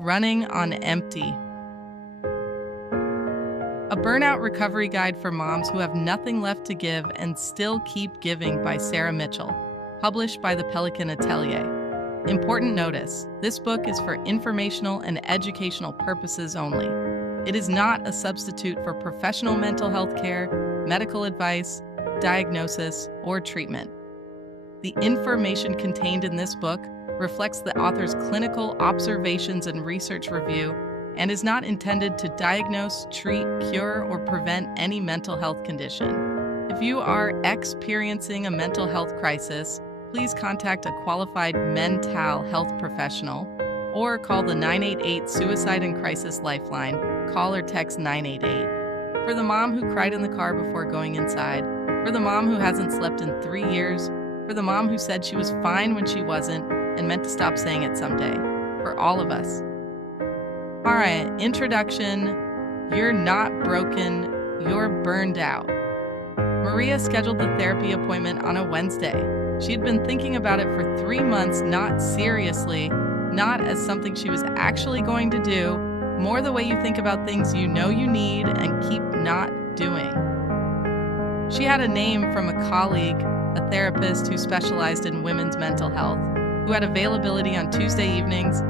Running on Empty. A Burnout Recovery Guide for Moms Who Have Nothing Left to Give and Still Keep Giving by Sarah Mitchell, published by the Pelican Atelier. Important notice, this book is for informational and educational purposes only. It is not a substitute for professional mental health care, medical advice, diagnosis, or treatment. The information contained in this book reflects the author's clinical observations and research review and is not intended to diagnose, treat, cure, or prevent any mental health condition. If you are experiencing a mental health crisis, please contact a qualified mental health professional or call the 988 Suicide and Crisis Lifeline. Call or text 988. For the mom who cried in the car before going inside, for the mom who hasn't slept in 3 years, for the mom who said she was fine when she wasn't and meant to stop saying it someday, for all of us. All right, introduction. You're not broken, you're burned out. Maria scheduled the therapy appointment on a Wednesday. She had been thinking about it for 3 months, not seriously, not as something she was actually going to do, more the way you think about things you know you need and keep not doing. She had a name from a colleague, a therapist who specialized in women's mental health, who had availability on Tuesday evenings.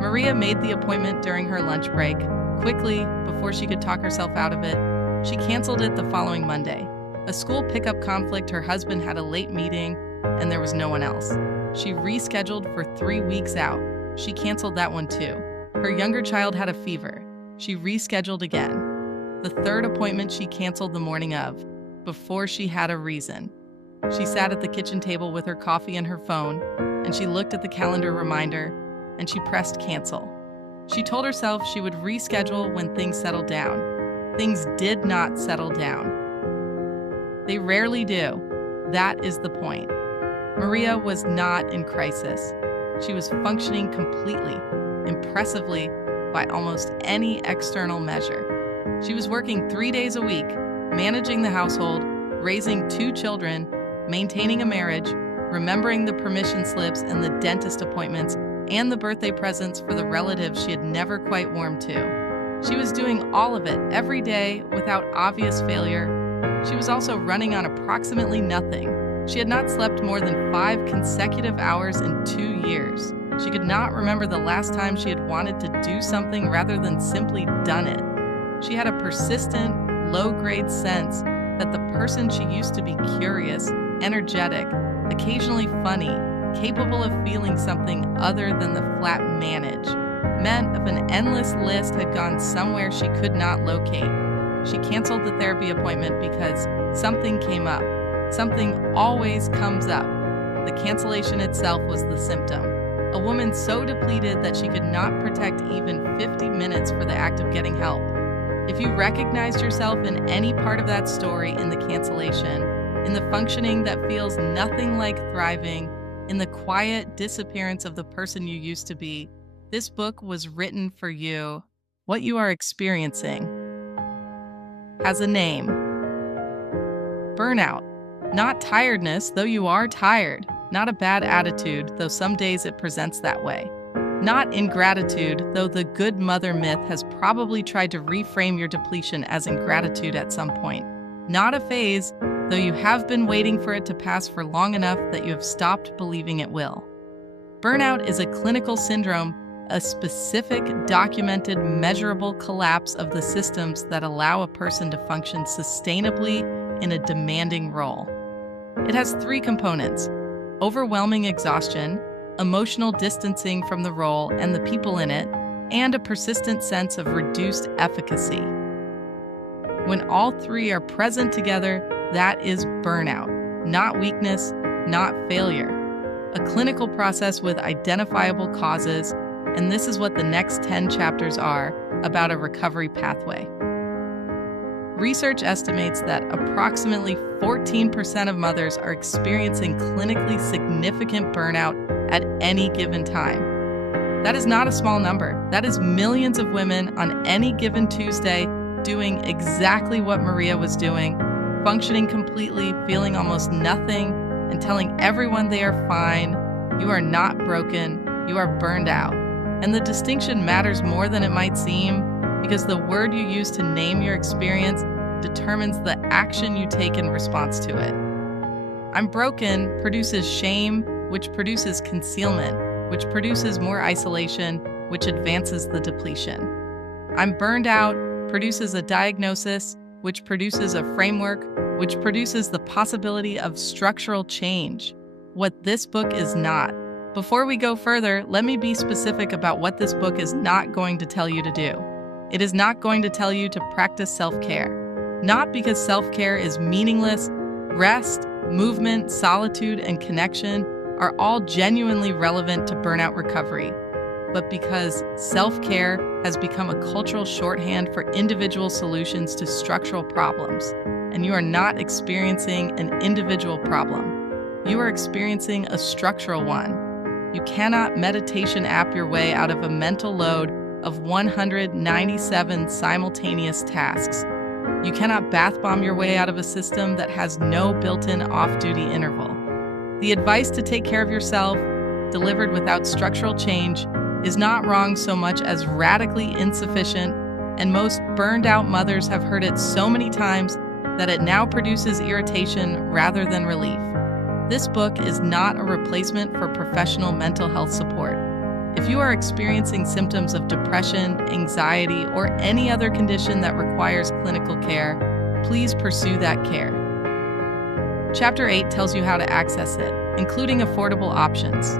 Maria made the appointment during her lunch break. Quickly, before she could talk herself out of it, she canceled it the following Monday. A school pickup conflict, her husband had a late meeting, and there was no one else. She rescheduled for 3 weeks out. She canceled that one too. Her younger child had a fever. She rescheduled again. The third appointment she canceled the morning of, before she had a reason. She sat at the kitchen table with her coffee and her phone, and she looked at the calendar reminder, and she pressed cancel. She told herself she would reschedule when things settled down. Things did not settle down. They rarely do. That is the point. Maria was not in crisis. She was functioning completely, impressively, by almost any external measure. She was working 3 days a week, managing the household, raising 2 children, maintaining a marriage, remembering the permission slips and the dentist appointments, and the birthday presents for the relatives she had never quite warmed to. She was doing all of it every day without obvious failure. She was also running on approximately nothing. She had not slept more than 5 consecutive hours in 2 years. She could not remember the last time she had wanted to do something rather than simply done it. She had a persistent, low-grade sense that the person she used to be curious, energetic, occasionally funny, capable of feeling something other than the flat manage, meant if an endless list had gone somewhere she could not locate. She canceled the therapy appointment because something came up. Something always comes up. The cancellation itself was the symptom. A woman so depleted that she could not protect even 50 minutes for the act of getting help. If you recognized yourself in any part of that story in the cancellation, in the functioning that feels nothing like thriving, in the quiet disappearance of the person you used to be, this book was written for you. What you are experiencing has a name. Burnout. Not tiredness, though you are tired. Not a bad attitude, though some days it presents that way. Not ingratitude, though the good mother myth has probably tried to reframe your depletion as ingratitude at some point. Not a phase, though you have been waiting for it to pass for long enough that you have stopped believing it will. Burnout is a clinical syndrome, a specific, documented, measurable collapse of the systems that allow a person to function sustainably in a demanding role. It has 3 components: overwhelming exhaustion, emotional distancing from the role and the people in it, and a persistent sense of reduced efficacy. When all 3 are present together, that is burnout, not weakness, not failure. A clinical process with identifiable causes, and this is what the next 10 chapters are about a recovery pathway. Research estimates that approximately 14% of mothers are experiencing clinically significant burnout at any given time. That is not a small number. That is millions of women on any given Tuesday doing exactly what Maria was doing, functioning completely, feeling almost nothing, and telling everyone they are fine. You are not broken. You are burned out. And the distinction matters more than it might seem because the word you use to name your experience determines the action you take in response to it. I'm broken produces shame, which produces concealment, which produces more isolation, which advances the depletion. I'm burned out produces a diagnosis, which produces a framework, which produces the possibility of structural change. What this book is not. Before we go further, let me be specific about what this book is not going to tell you to do. It is not going to tell you to practice self-care. Not because self-care is meaningless. Rest, movement, solitude, and connection are all genuinely relevant to burnout recovery, but because self-care has become a cultural shorthand for individual solutions to structural problems, and you are not experiencing an individual problem. You are experiencing a structural one. You cannot meditation app your way out of a mental load of 197 simultaneous tasks. You cannot bath bomb your way out of a system that has no built-in off-duty interval. The advice to take care of yourself, delivered without structural change, is not wrong so much as radically insufficient, and most burned-out mothers have heard it so many times that it now produces irritation rather than relief. This book is not a replacement for professional mental health support. If you are experiencing symptoms of depression, anxiety, or any other condition that requires clinical care, please pursue that care. Chapter 8 tells you how to access it, including affordable options.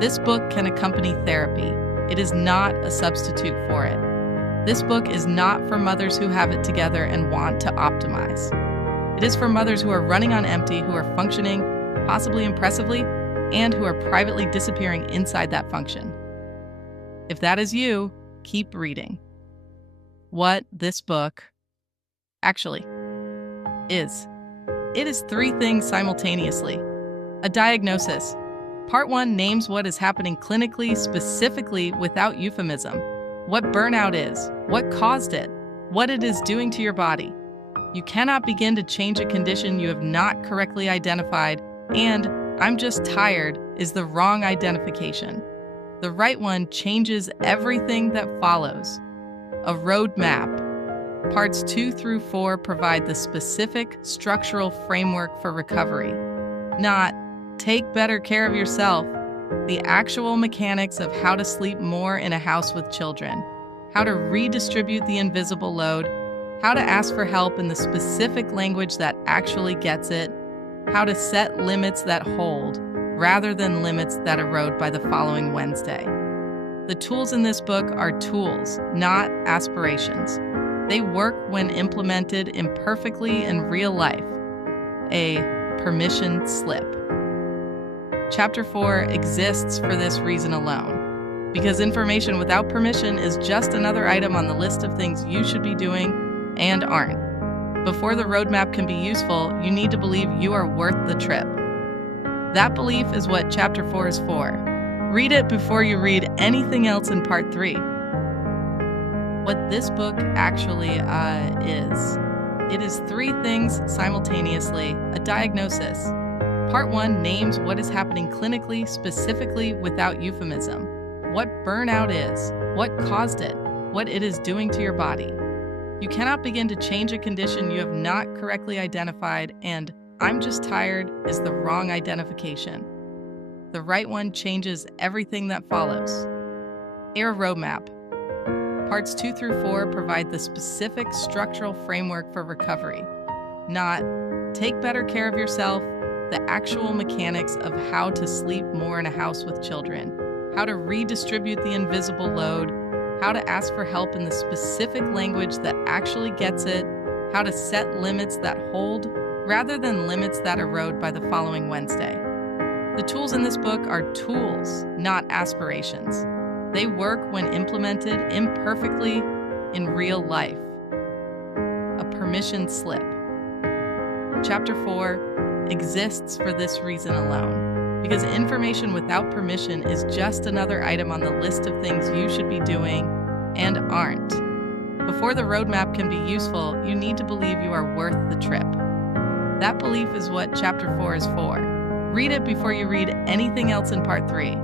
This book can accompany therapy. It is not a substitute for it. This book is not for mothers who have it together and want to optimize. It is for mothers who are running on empty, who are functioning, possibly impressively, and who are privately disappearing inside that function. If that is you, keep reading. What this book actually is. It is 3 things simultaneously. A diagnosis. Part 1 names what is happening clinically, specifically, without euphemism. What burnout is, what caused it, what it is doing to your body. You cannot begin to change a condition you have not correctly identified, and "I'm just tired" is the wrong identification. The right one changes everything that follows. A roadmap. Parts 2 through 4 provide the specific structural framework for recovery. Not "take better care of yourself," the actual mechanics of how to sleep more in a house with children, how to redistribute the invisible load, how to ask for help in the specific language that actually gets it, how to set limits that hold, rather than limits that erode by the following Wednesday. The tools in this book are tools, not aspirations. They work when implemented imperfectly in real life. A permission slip. Chapter 4 exists for this reason alone, because information without permission is just another item on the list of things you should be doing and aren't. Before the roadmap can be useful, you need to believe you are worth the trip. That belief is what Chapter 4 is for. Read it before you read anything else in Part 3. What this book actually is. It is 3 things simultaneously. A diagnosis. Part 1 names what is happening clinically, specifically, without euphemism. What burnout is, what caused it, what it is doing to your body. You cannot begin to change a condition you have not correctly identified, and "I'm just tired" is the wrong identification. The right one changes everything that follows. Air roadmap. Parts 2 through 4 provide the specific structural framework for recovery. Not "take better care of yourself," the actual mechanics of how to sleep more in a house with children, how to redistribute the invisible load, how to ask for help in the specific language that actually gets it, how to set limits that hold, rather than limits that erode by the following Wednesday. The tools in this book are tools, not aspirations. They work when implemented imperfectly in real life. A permission slip. Chapter 4 exists for this reason alone, because information without permission is just another item on the list of things you should be doing and aren't. Before the roadmap can be useful, you need to believe you are worth the trip. That belief is what Chapter 4 is for. Read it before you read anything else in Part 3.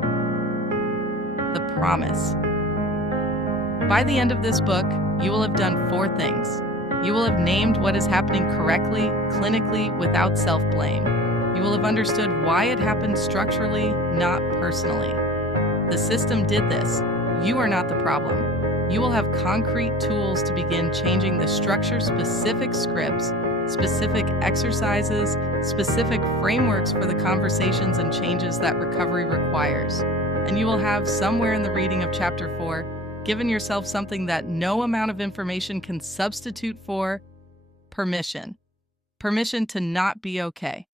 the promise. By the end of this book, you will have done 4 things. You will have named what is happening correctly, clinically, without self-blame. You will have understood why it happened structurally, not personally. The system did this. You are not the problem. You will have concrete tools to begin changing the structure-specific scripts, specific exercises, specific frameworks for the conversations and changes that recovery requires. And you will have, somewhere in the reading of Chapter 4, given yourself something that no amount of information can substitute for: permission. Permission to not be okay.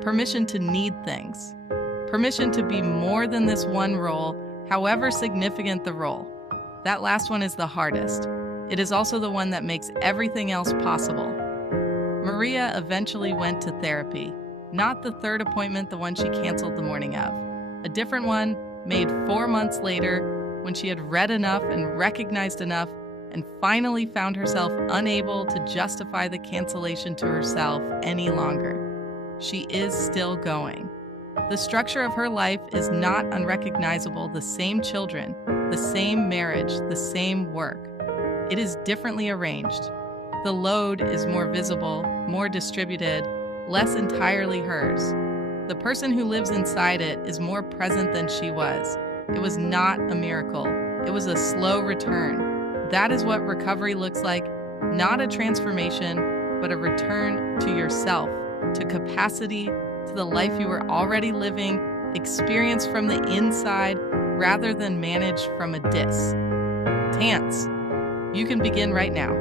Permission to need things. Permission to be more than this one role, however significant the role. That last one is the hardest. It is also the one that makes everything else possible. Maria eventually went to therapy. Not the 3rd appointment, the one she canceled the morning of. A different one, made 4 months later, when she had read enough and recognized enough and finally found herself unable to justify the cancellation to herself any longer. She is still going. The structure of her life is not unrecognizable. The same children, the same marriage, the same work. It is differently arranged. The load is more visible, more distributed, less entirely hers. The person who lives inside it is more present than she was. It was not a miracle. It was a slow return. That is what recovery looks like. Not a transformation, but a return to yourself, to capacity, to the life you were already living, experienced from the inside rather than managed from a dis. Tance, you can begin right now.